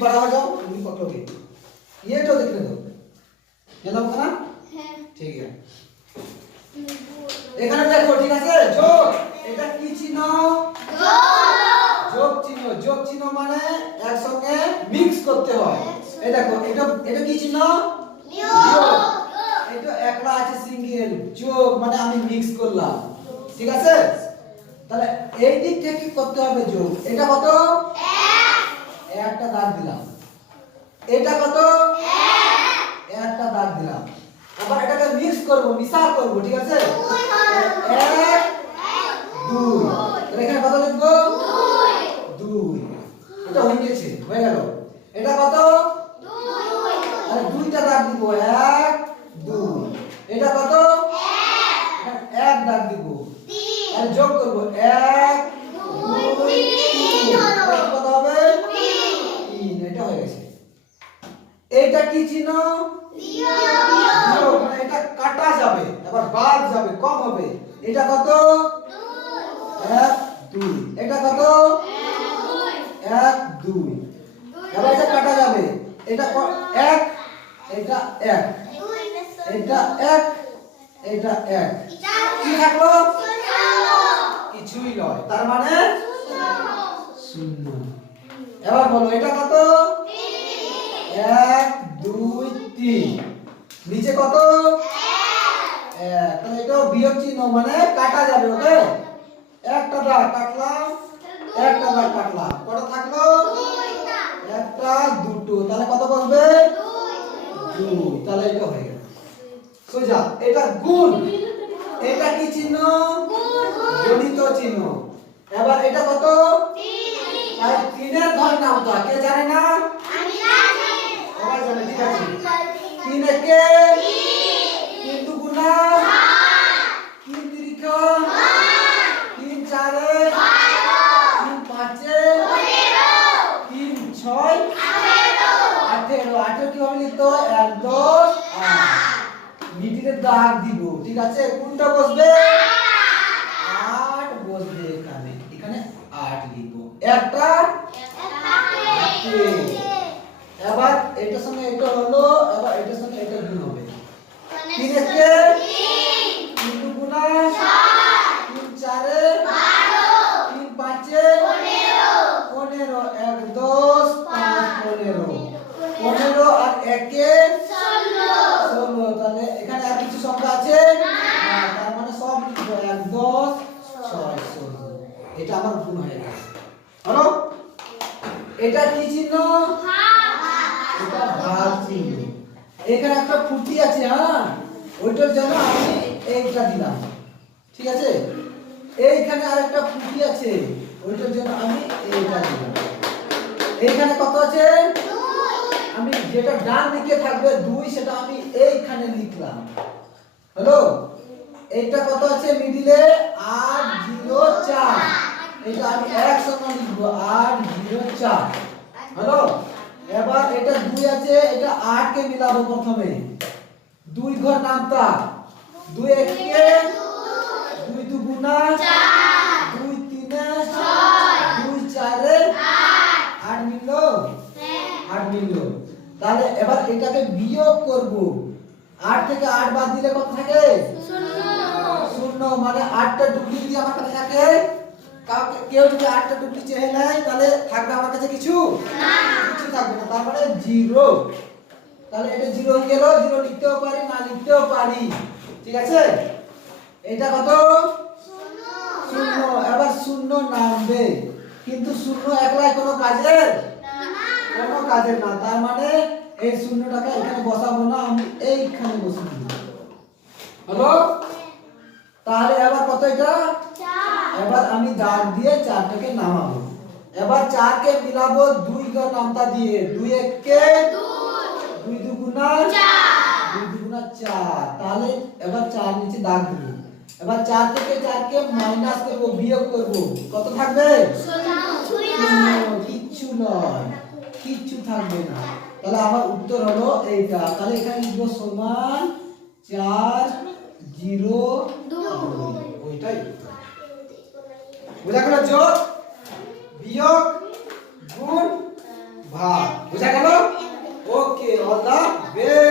बढ़ावा जाओ तुम भी पकड़ोगे ये तो देखने दो ये ना ना ঠিক আছে এখানে দেখো ঠিক আছে যোগ এটা কি চিহ্ন যোগ চিহ্ন যোগ চিহ্ন মানে একসঙ্গে মিক্স করতে হয় এই দেখো এটা এটা কি চিহ্ন যোগ। এটা একলা আছে সিঙ্গেল যোগ মানে আমি মিক্স করলাম ঠিক আছে তাহলে এই দিক থেকে করতে হবে যোগ এটা কত এটা কত? একটা দাগ দিলাম। আবার এটাকে মিক্স করব মিশা করব ঠিক আছে? এক দুই। এখানে কত লিখব? দুই। এটা হয়ে গেছে হয়ে গেল। এটা কত? আরে দুইটা দাগ দিব এক দুই এটা কত এখানে এক দাগ দিব আর যোগ করব এক দুই তিন তাহলে কত হবে তিন এটা হয়ে গেছে এইটা কি চিহ্ন? মানে এটা কাটা যাবে আবার বাদ যাবে, কম হবে। এটা কত? এক, দুই। এটা কত? এক, দুই। এবার এটা কাটা যাবে। এটা এক এটা এক। এটা এক এটা এক। কি থাকল? কিছুই নয়। তার মানে? শূন্য। এবার বলো, এটা কত? এক দুই তিন। নিচে কত? এক। তাহলে এটাও বিয়োগ চিহ্ন মানে কাটা যাবে ওকে? একটা দাগ কাটলাম একটা দাগ কাটলাম। কটা থাকল? একটা দুটো। তাহলে কত বসবে? দুই। তাহলে এটা হয়ে গেল। সোজা এটা গুণ। এটা কি চিহ্ন? গণিত চিহ্ন। এবার এটা কত? তিনের ঘর নামটা কে জানে না? সবাই জানে ঠিক আছে? তিন একে তিন। দুগুণা তিন তিরিকা তিন চারে তিন পাঁচে তিন ছয়। আঠেরো। আঠেরো কীভাবে লিখতে হয়? এক দশ। দাগ দিব ঠিক আছে? কোনটা বসবে আট বসবে এখানে এখানে আট লিখব একটা এবার এটার সঙ্গে এটা হলো এবার এটার সঙ্গে এটা গুণ হবে। তিন একে তিন দুগুণা তিন চারে তিন পাঁচে পনেরো এক দশ পাঁচ পনেরো। পনেরো আর একে ষোলো। তাহলে এখানে আর কিছু সংখ্যা আছে? তার মানে সব লিখব এক দশ ছয় ষোলো। এটা আমার গুণ হয়ে গেছে। হলো এটা কি চিহ্ন? চিহ্ন এখানে একটা ফুটি আছে হ্যাঁ ওইটার জন্য আমি এইটা দিলাম। ঠিক আছে? এইখানে আর একটা ফুটি আছে, ওইটার জন্য আমি এইটা দিলাম। এইখানে কত আছে? আমি যেটা ডান দিকে থাকবে দুই, সেটা আমি এইখানে লিখলাম। হ্যালো? এইটা কত আছে মিডিলে? আট, জিরো, চার। এটা আমি এক সঙ্গে লিখব, আট, জিরো, চার। হ্যালো? এবার এটা দুই আছে, এটা আট কে মিলাবো প্রথমে। দুই ঘর নামতা দুই একে, দুই দুগুণা, দুই তিনে, দুই চারে, আট মিললো। আট মিললো। তাহলে এবার এটাকে বিয়োগ করব। আট থেকে আট বাদ দিলে কত থাকে? শূন্য। মানে আটটা ডুবলি যদি আমার কাছে থাকে কেউ যদি আটটা ডুবলি চেয়ে নেয়, তাহলে থাকবে আমার কাছে কিছু কিছু? থাকবে না তার মানে জিরো তাহলে এটা জিরো হয়ে গেল জিরো লিখতেও পারি না লিখতেও পারি। ঠিক আছে? এটা কত? শূন্য। এবার শূন্য নামবে। কিন্তু শূন্য একলাই কোনো কাজের? কোনো কাজের না। তার মানে এই শূন্যটাকে এখানে বসাবো না আমি এইখানে বসিয়ে দিব হলো? তাহলে এবার কত এটা? এবার আমি দাগ দিয়ে চারটাকে নামাবো। এবার চারকে মিলাবো দুই গো নামতা দিয়ে। দুই এককে দুই দুগুণা দুই দুগুণা চার। তাহলে এবার চার নিচে দাগ দিব। এবার চার থেকে চারকে মাইনাস করব বিয়োগ করব। কত থাকবে? কিচ্ছু নয়। কিচ্ছু থাকবে না। তাহলে আমার উত্তর হলো এইটা। তাহলে এখানে লিখব সমান চার জিরো ওইটাই। বোঝা গেল যোগ বিয়োগ গুণ ভাগ। বোঝা গেল? Okay all the best